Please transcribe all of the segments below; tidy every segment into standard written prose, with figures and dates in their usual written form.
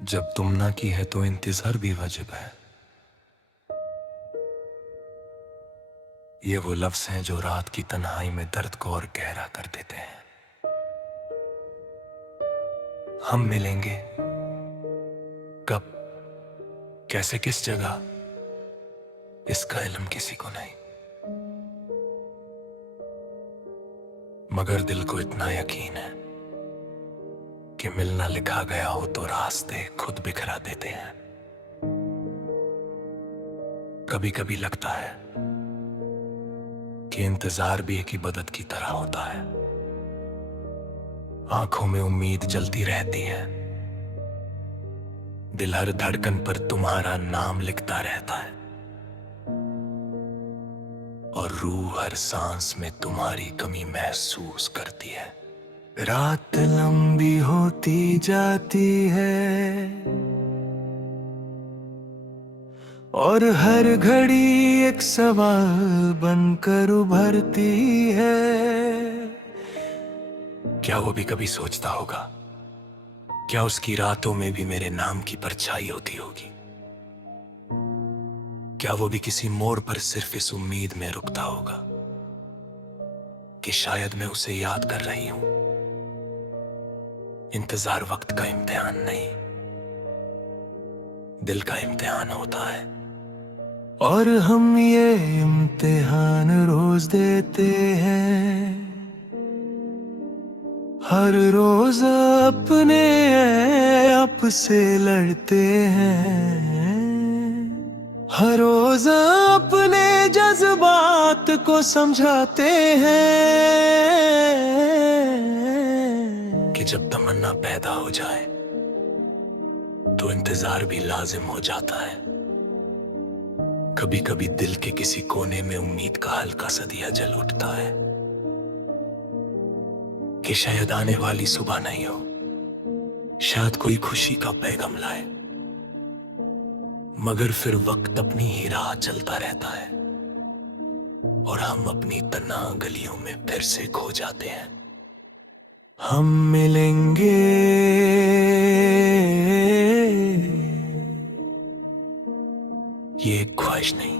जब तुम ना की है तो इंतजार भी वाजिब है। ये वो लफ्ज हैं जो रात की तन्हाई में दर्द को और गहरा कर देते हैं। हम मिलेंगे कब, कैसे, किस जगह, इसका इल्म किसी को नहीं, मगर दिल को इतना यकीन है कि मिलना लिखा गया हो तो रास्ते खुद बिखरा देते हैं। कभी कभी लगता है कि इंतजार भी एक इबादत की तरह होता है। आंखों में उम्मीद जलती रहती है, दिल हर धड़कन पर तुम्हारा नाम लिखता रहता है, और रूह हर सांस में तुम्हारी कमी महसूस करती है। रात लंबी होती जाती है और हर घड़ी एक सवाल बनकर उभरती है। क्या वो भी कभी सोचता होगा, क्या उसकी रातों में भी मेरे नाम की परछाई होती होगी? क्या वो भी किसी मोड़ पर सिर्फ इस उम्मीद में रुकता होगा कि शायद मैं उसे याद कर रही हूं? इंतजार वक्त का इम्तिहान नहीं, दिल का इम्तिहान होता है, और हम ये इम्तिहान रोज देते हैं। हर रोज अपने आप से लड़ते हैं, हर रोज अपने जज्बात को समझाते हैं कि जब तमन्ना पैदा हो जाए तो इंतजार भी लाजिम हो जाता है। कभी कभी दिल के किसी कोने में उम्मीद का हल्का सा दिया जल उठता है कि शायद आने वाली सुबह नहीं हो, शायद कोई खुशी का पैगाम लाए, मगर फिर वक्त अपनी ही राह चलता रहता है और हम अपनी तन्हा गलियों में फिर से खो जाते हैं। हम मिलेंगे ये एक ख्वाहिश नहीं,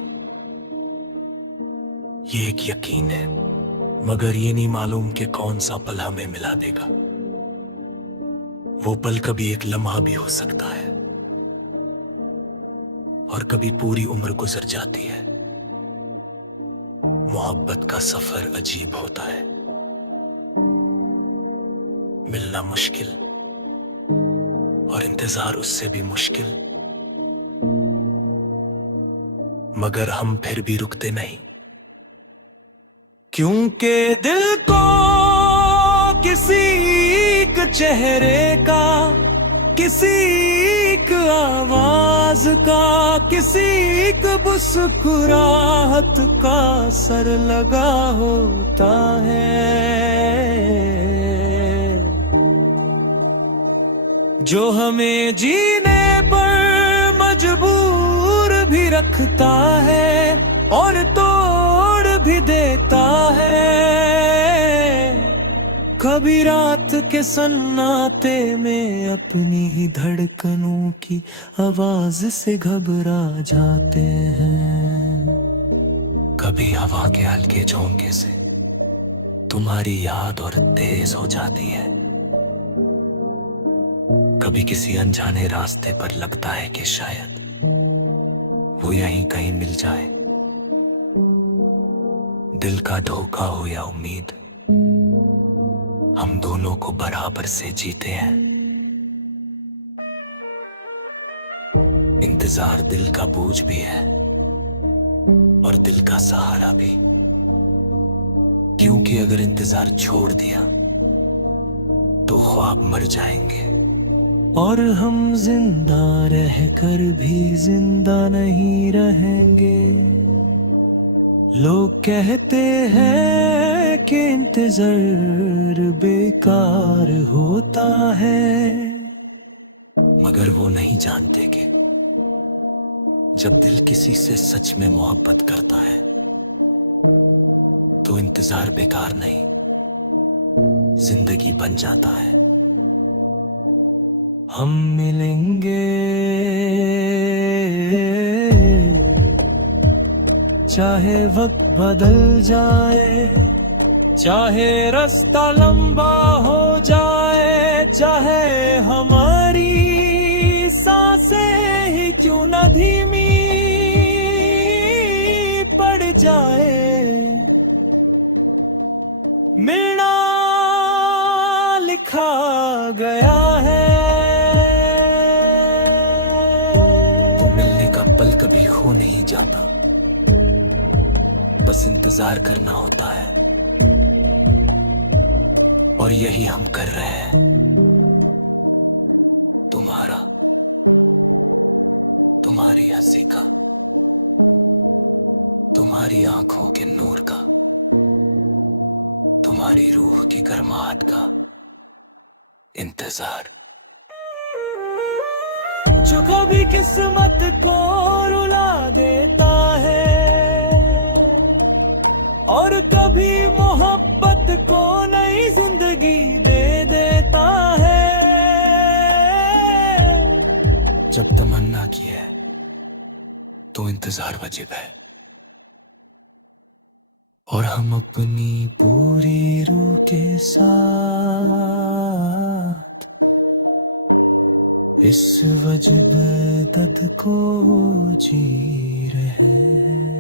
ये एक यकीन है, मगर ये नहीं मालूम कि कौन सा पल हमें मिला देगा। वो पल कभी एक लम्हा भी हो सकता है और कभी पूरी उम्र गुजर जाती है। मोहब्बत का सफर अजीब होता है, मिलना मुश्किल और इंतजार उससे भी मुश्किल, मगर हम फिर भी रुकते नहीं, क्योंकि दिल को किसी एक चेहरे का, किसी एक आवाज का, किसी एक मुस्कुराहट का असर लगा होता है, जो हमें जीने पर मजबूर भी रखता है और तोड़ भी देता है। कभी रात के सन्नाटे में अपनी ही धड़कनों की आवाज से घबरा जाते हैं। कभी हवा के हल्के झोंके से तुम्हारी याद और तेज हो जाती है। कभी किसी अनजाने रास्ते पर लगता है कि शायद वो यहीं कहीं मिल जाए। दिल का धोखा हो या उम्मीद, हम दोनों को बराबर से जीते हैं। इंतजार दिल का बोझ भी है और दिल का सहारा भी, क्योंकि अगर इंतजार छोड़ दिया तो ख्वाब मर जाएंगे और हम जिंदा रहकर भी जिंदा नहीं रहेंगे। लोग कहते हैं कि इंतजार बेकार होता है, मगर वो नहीं जानते कि जब दिल किसी से सच में मोहब्बत करता है तो इंतजार बेकार नहीं, जिंदगी बन जाता है। हम मिलेंगे चाहे वक्त बदल जाए, चाहे रास्ता लंबा हो जाए, चाहे हमारी सांसें ही क्यों न धीमी पड़ जाए, मिलना लिखा गया है। तो मिलने का पल कभी हो नहीं जाता, बस इंतजार करना होता है, और यही हम कर रहे हैं। तुम्हारी हंसी का, तुम्हारी आंखों के नूर का, तुम्हारी रूह की गर्माहट का इंतजार। जो कभी किस्मत को रुला देता है और कभी मोहब्बत को नई जिंदगी दे देता है। जब तमन्ना की है तो इंतजार वाजिब है, और हम अपनी पूरी रूह के साथ इस वजब दर्द को जी रहे हैं।